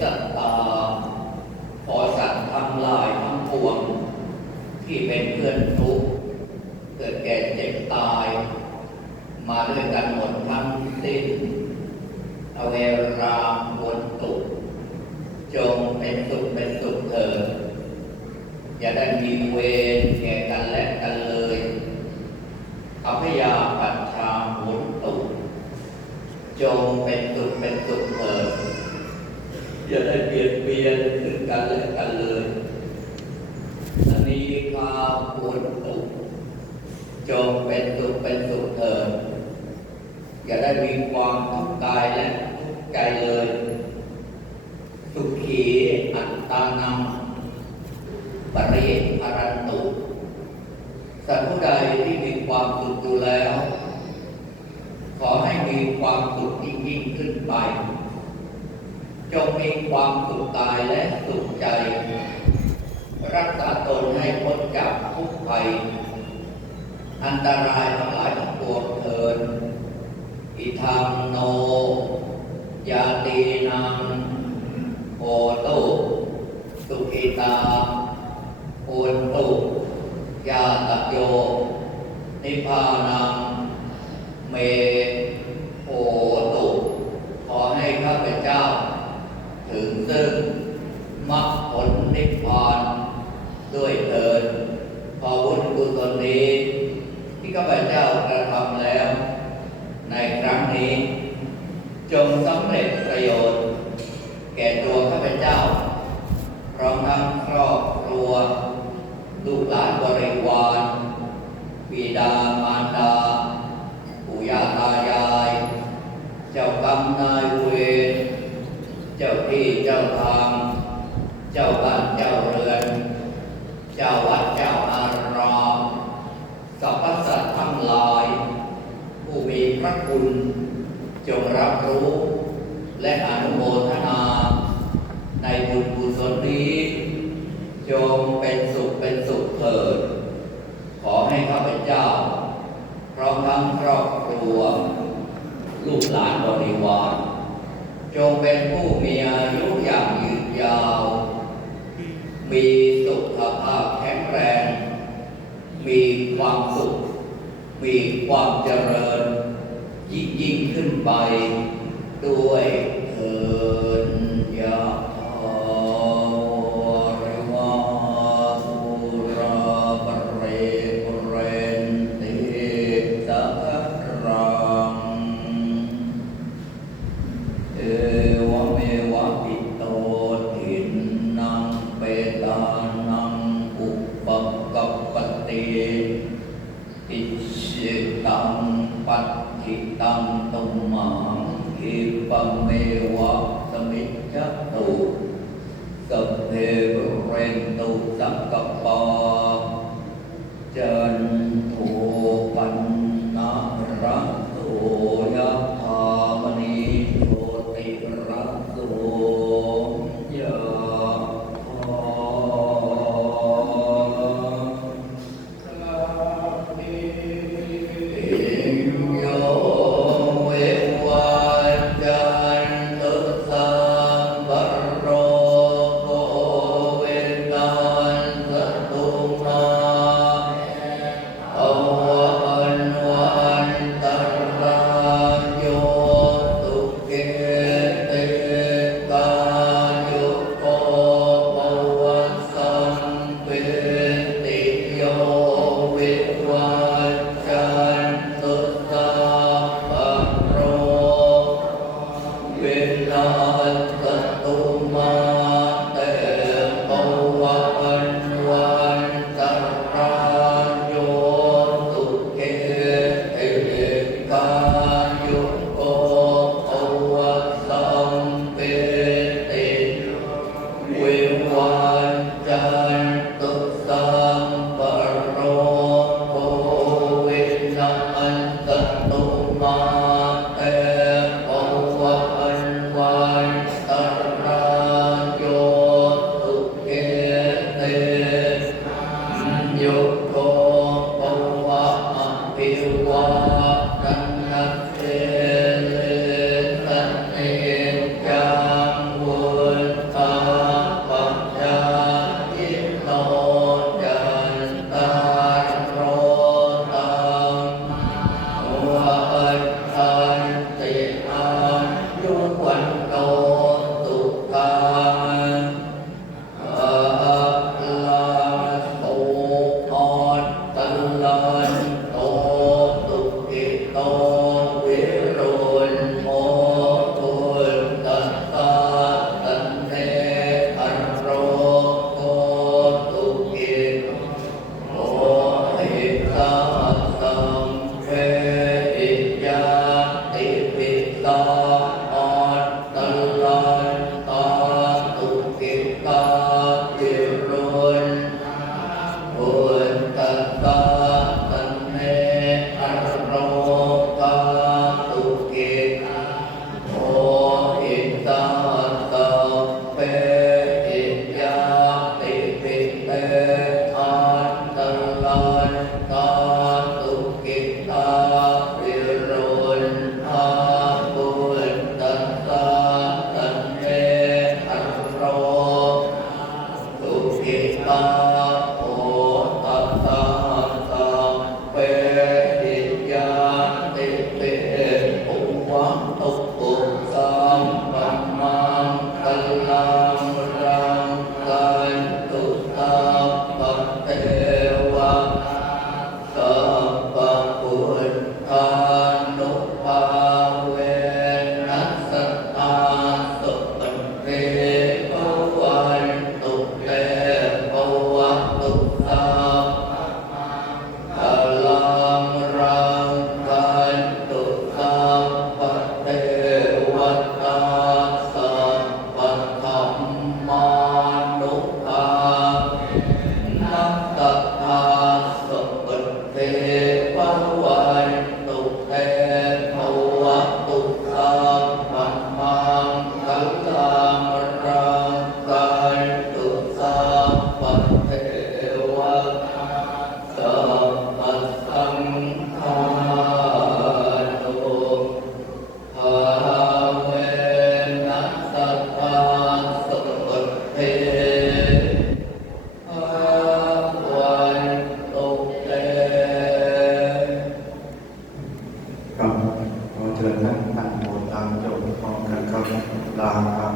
สัตตาขอสัตว์ทำลายทั้ปวง ที่เป็นเพื่อนทุกข์เกิดแก่เจ็บตาย มาด้วยกันหมดทั้งสิ้นอเวรามวนตุกจงเป็นสุขเป็นสุขเถิดอย่าได้มีเวรแก่กันและกันเลยอภยาปัจชาหุนตุกจงเป็นสุขเป็นสุขเถิด อย่าได้เบียดเบียนซึ่งกันและกันเลยอันนี้ข้าหุนตุกจงเป็นสุขเป็นสุขเถิดอย่าได้มีความทุกข์กายและทุกข์ใจเลย สุขีอัตตานังปริอรันตุสัตว์ผู้ใดที่มีความสุขอยู่แล้ว ขอให้มีความสุขยิ่งยิ่งขึ้นไป จงมีความสุขกายและสุขใจ รักษาตนให้พ้นจากทุกภัย อันตรายทั้งหลายทั้งปวงเถิดอิทังโน ยาตีนังโอตุสุขิตาโอนตุยาตโย นิพพานังเมโอตุ ขอให้ข้าพเจ้า ถึง ซึ่งมรรคผลนิพพานด้วยเถิดขอบุญกุศลนี้ ที่ข้าพเจ้ากระทำแล้ว ในครั้งนี้ จงสำเร็จประโยชน์ แก่ตัวข้าพเจ้า พร้อมทั้งครอบครัว ลูกหลานบริวารบิดามารดา ปู่ย่าตายาย เจ้ากรรมนายเวร เจ้า ที่เจ้าทาง เจ้าบ้านเจ้าเรือน เจ้าวัดเจ้าอารามสรรพสัตว์ทั้งหลาย ผู้มีพระคุณ จงรับรู้ และอนุโมทนา ในบุญกุศลนี้จงเป็นสุขเป็นสุขเถิด ขอให้ข้าพเจ้าพร้อมทั้งครอบครัว ลูกหลานบริวาร จงเป็นผู้มีอายุอย่างยืนยาว มีสุขภาพแข็งแรง มีความสุข มีความเจริญ ยิ่งยิ่งขึ้นไป ด้วยเถิดยา ตังตุมังอิปเมวะสมิจจตุสัพเพเรนตุสังกปา